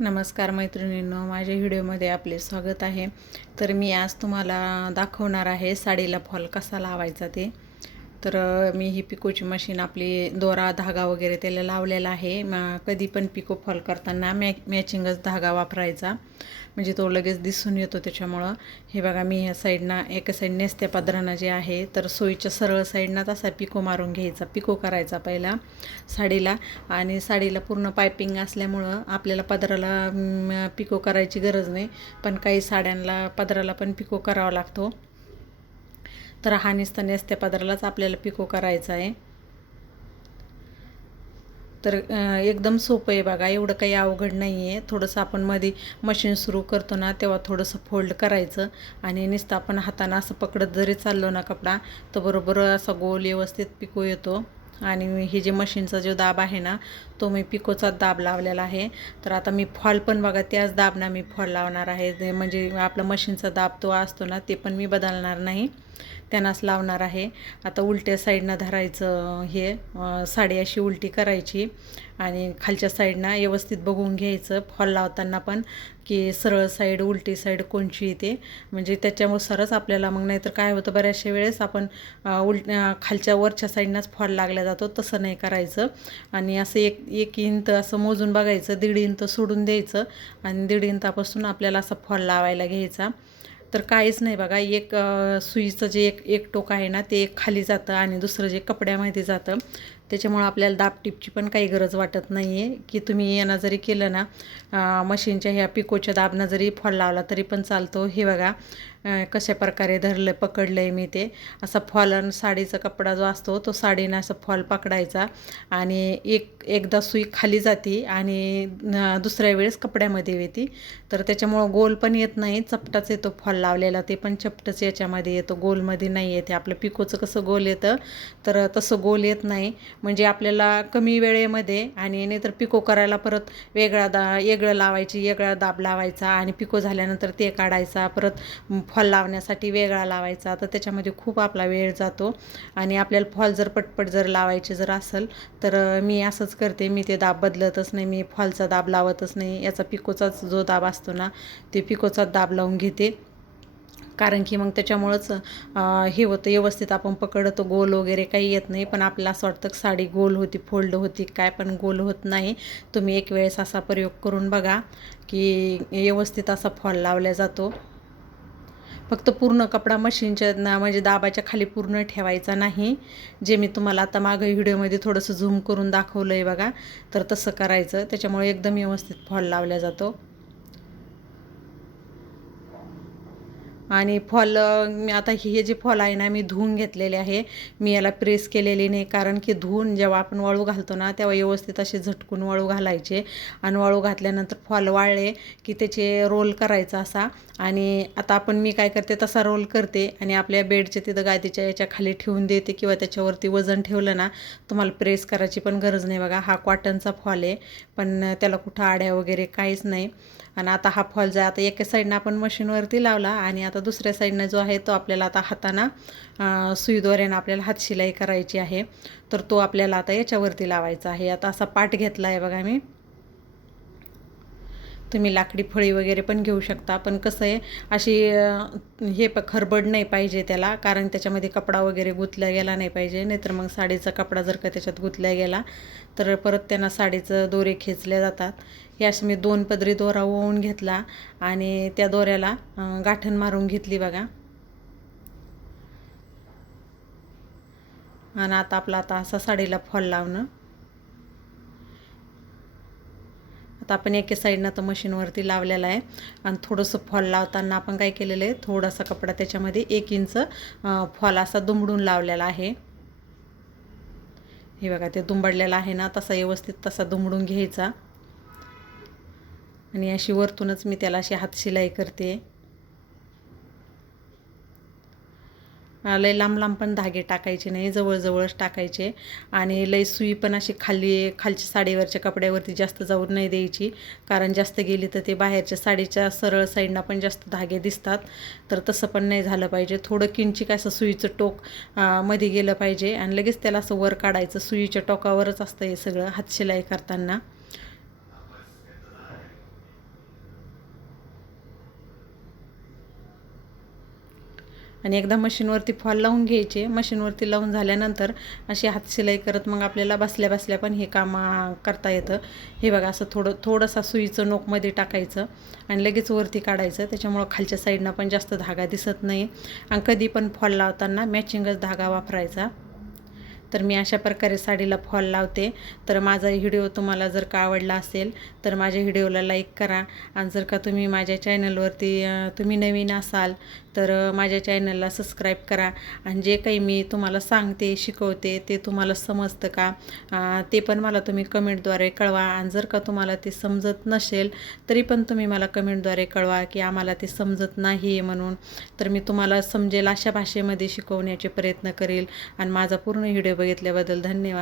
नमस्कार मैत्रिणींनो, माझ्या व्हिडिओमध्ये आपले स्वागत आहे. तर मी आज तुम्हाला दाखवणार आहे साडीला फॉल कसा लावायचा ते. तर मी ही पिकोची मशीन आपली दोरा धागा वगैरे त्याला लावलेला आहे. कधी पण पिको फॉल करताना मॅचिंगच धागा वापरायचा, म्हणजे तो लगेच दिसून येतो. त्याच्यामुळं हे बघा, मी ह्या साईडनं एका साईड नेसत्या पदरानं जे आहे तर सोयीच्या सरळ साईडनं तसा पिको मारून घ्यायचा, पिको करायचा पहिला साडीला. आणि साडीला पूर्ण पायपिंग असल्यामुळं आपल्याला पदराला पिको करायची गरज नाही, पण काही साड्यांना पदराला पण पिको करावा लागतो. तर हा नुसता नेसत्या पदरालाच आपल्याला पिको करायचा आहे. तर एकदम सोपं आहे बघा, एवढं काही अवघड नाही आहे. थोडंसं आपण मध्ये मशीन सुरू करतो ना तेव्हा थोडंसं फोल्ड करायचं आणि नुसतं आपण हातानं असं पकडत जरी चाललो ना कपडा, तर बरोबर असा गोल व्यवस्थित पिको येतो. आणि हे जे मशीनचा जो दाब आहे ना तो मी पिकोचा दाब लावलेला आहे. तर आता मी फॉल पण बघा त्याच दाबना मी फॉल लावणार आहे. म्हणजे आपला मशीनचा दाब तो असतो ना ते पण मी बदलणार नाही, त्यांनाच लावणार आहे. आता उलट्या साईडनं धरायचं, हे साडी अशी उलटी करायची आणि खालच्या साईडनं व्यवस्थित बघून घ्यायचं फॉल लावताना पण, की सरळ साईड उलटी साईड कोणची येते, म्हणजे त्याच्यानुसारच आपल्याला. मग नाहीतर काय होतं, बऱ्याचशा वेळेस आपण खालच्या वरच्या साईडनंच फॉल लागला जातो, तसं नाही करायचं. आणि असं एक इंच असं मोजून बघायचं, 1.5 इंच सोडून द्यायचं आणि 1.5 इंचापासून आपल्याला असा फॉल लावायला घ्यायचा. तर काहीच नाही बघा, एक सुईचं जे एक टोक आहे ना ते एक खाली जातं आणि दुसरं जे कपड्यामध्ये जातं, त्याच्यामुळं आपल्याला दाबटिपची पण काही गरज वाटत नाही आहे. की तुम्ही यांना जरी केलं ना मशीनच्या ह्या पिकोच्या दाबनं जरी फॉल लावला तरी पण चालतो. हे बघा कशा प्रकारे धरलं पकडलं आहे मी ते. असा फॉल आणि साडीचा कपडा जो असतो तो साडीनं असं फॉल पकडायचा आणि एकदा सुई खाली जाते आणि दुसऱ्या वेळेस कपड्यामध्ये येते. तर त्याच्यामुळं गोल पण येत नाही, चपटाच येतो फॉल लावलेला, ते पण चपटच याच्यामध्ये येतो, गोलमध्ये नाही येते. आपलं पिकोचं कसं गोल येतं तर तसं गोल येत नाही. म्हणजे आपल्याला कमी वेळेमध्ये, आणि नाहीतर पिको करायला परत वेगळं लावायची, वेगळा दाब लावायचा आणि पिको झाल्यानंतर ते काढायचा, परत फॉल लावण्यासाठी वेगळा लावायचा. तर त्याच्यामध्ये खूप आपला वेळ जातो. आणि आपल्याला फॉल जर पटपट जर लावायचे जर असेल तर मी असंच करते, मी ते दाब बदलतच नाही, मी फॉलचा दाब लावतच नाही. याचा पिकोचाच जो दाब असतो ना ते पिकोचा दाब लावून घेते, कारण की मग त्याच्यामुळंच हे होतं, व्यवस्थित आपण पकडतो, गोल वगैरे काही येत नाही. पण आपल्याला असं वाटतं साडी गोल होती, फोल्ड होती काय, पण गोल होत नाही. तुम्ही एक वेळेस असा प्रयोग करून बघा की व्यवस्थित असा फॉल लावला जातो. फक्त पूर्ण कपडा मशीनच्या म्हणजे दाबाच्या खाली पूर्ण ठेवायचा नाही. जे मी तुम्हाला आता मागं व्हिडिओमध्ये थोडंसं झूम करून दाखवलं आहे बघा, तर तसं करायचं. त्याच्यामुळे एकदम व्यवस्थित फॉल लावला जातो. आणि फॉल मी आता हे जे फॉल आहे ना मी धुवून घेतलेले आहे. मी याला प्रेस केलेली नाही, कारण की धुवून जेव्हा आपण वाळू घालतो ना तेव्हा व्यवस्थित असे झटकून वाळू घालायचे. आणि वाळू घातल्यानंतर फॉल वाळले की त्याचे रोल करायचा असा. आणि आता आपण मी काय करते तसा रोल करते आणि आपल्या बेडच्या तिथं गादीच्या याच्या खाली ठेवून देते, किंवा त्याच्यावरती वजन ठेवलं ना तुम्हाला प्रेस करायची पण गरज नाही. बघा हा कॉटनचा फॉल आहे, पण त्याला कुठं आड्या वगैरे काहीच नाही. आणि आता हा फॉल जा आता एका साईडनं आपण मशीनवरती लावला आणि आता दुसऱ्या साईडनं जो आहे तो आपल्याला आता हातानं सुईद्वाऱ्यानं आपल्याला हातशिलाई करायची आहे. तर तो आपल्याला आता याच्यावरती लावायचा आहे. आता असा पाट घेतला आहे बघा मी. तुम्ही लाकडी फळी वगैरे पण घेऊ शकता, पण कसं आहे अशी हे खरबड नाही पाहिजे त्याला, कारण त्याच्यामध्ये कपडा वगैरे गुंतला गेला नाही पाहिजे. नाहीतर मग साडीचा कपडा जर का त्याच्यात गुंतला गेला तर परत त्यांना साडीचं दोरे खेचले जातात. हे असं मी 2 पदरी दोरा ओवून घेतला आणि त्या दोऱ्याला गाठण मारून घेतली बघा. आणि आता असा साडीला फॉल लावणं. आता आपण एका साईडनं तर मशीनवरती लावलेला आहे आणि थोडंसं फॉल लावताना आपण काय केलेलं आहे, थोडासा कपडा त्याच्यामध्ये 1 इंच फॉल असा दुमडून लावलेला आहे. हे बघा ते दुमडलेला आहे ना, तसा व्यवस्थित तसा दुमडून घ्यायचा आणि अशी वरतूनच मी त्याला अशी हातशिलाई करते. लय लांब पण धागे टाकायचे नाही, जवळजवळच टाकायचे. आणि लय सुई पण अशी खालच्या साडीवरच्या कपड्यावरती जास्त जाऊ नाही द्यायची, कारण जास्त गेली तर ते बाहेरच्या साडीच्या सरळ साईडनं पण जास्त धागे दिसतात. तर तसं पण नाही झालं पाहिजे. थोडं किंचिक असं सुईचं टोक मध्ये गेलं पाहिजे आणि लगेच त्याला असं वर काढायचं. सुईच्या टोकावरच असतं हे सगळं हातशिलाई करताना. आणि एकदा मशीनवरती फॉल लावून घ्यायचे. मशीनवरती लावून झाल्यानंतर अशी हातशिलाई करत मग आपल्याला बसल्या बसल्या पण हे काम करता येतं. हे बघा, असं थोडंसं सुईचं नोकमध्ये टाकायचं आणि लगेच वरती काढायचं. त्याच्यामुळं खालच्या साईडनं पण जास्त धागा दिसत नाही आणि कधी पण फॉल लावताना मॅचिंगच धागा वापरायचा. तर मी अशा प्रकारे साडीला फॉल लावते. तर माझा व्हिडिओ तुम्हाला जर का आवडला असेल तर माझ्या व्हिडिओला लाईक करा. आणि जर का तुम्ही माझ्या चॅनलवरती तुम्ही नवीन असाल तर माझ्या चॅनलला सबस्क्राईब करा. आणि जे काही मी तुम्हाला सांगते शिकवते ते तुम्हाला समजतं का ते पण मला तुम्ही कमेंटद्वारे कळवा. आणि जर का तुम्हाला ते समजत नसेल तरी पण तुम्ही मला कमेंटद्वारे कळवा की आम्हाला ते समजत नाही आहे म्हणून. तर मी तुम्हाला समजेल अशा भाषेमध्ये शिकवण्याचे प्रयत्न करेल. आणि माझा पूर्ण व्हिडिओ बघितल्याबद्दल धन्यवाद.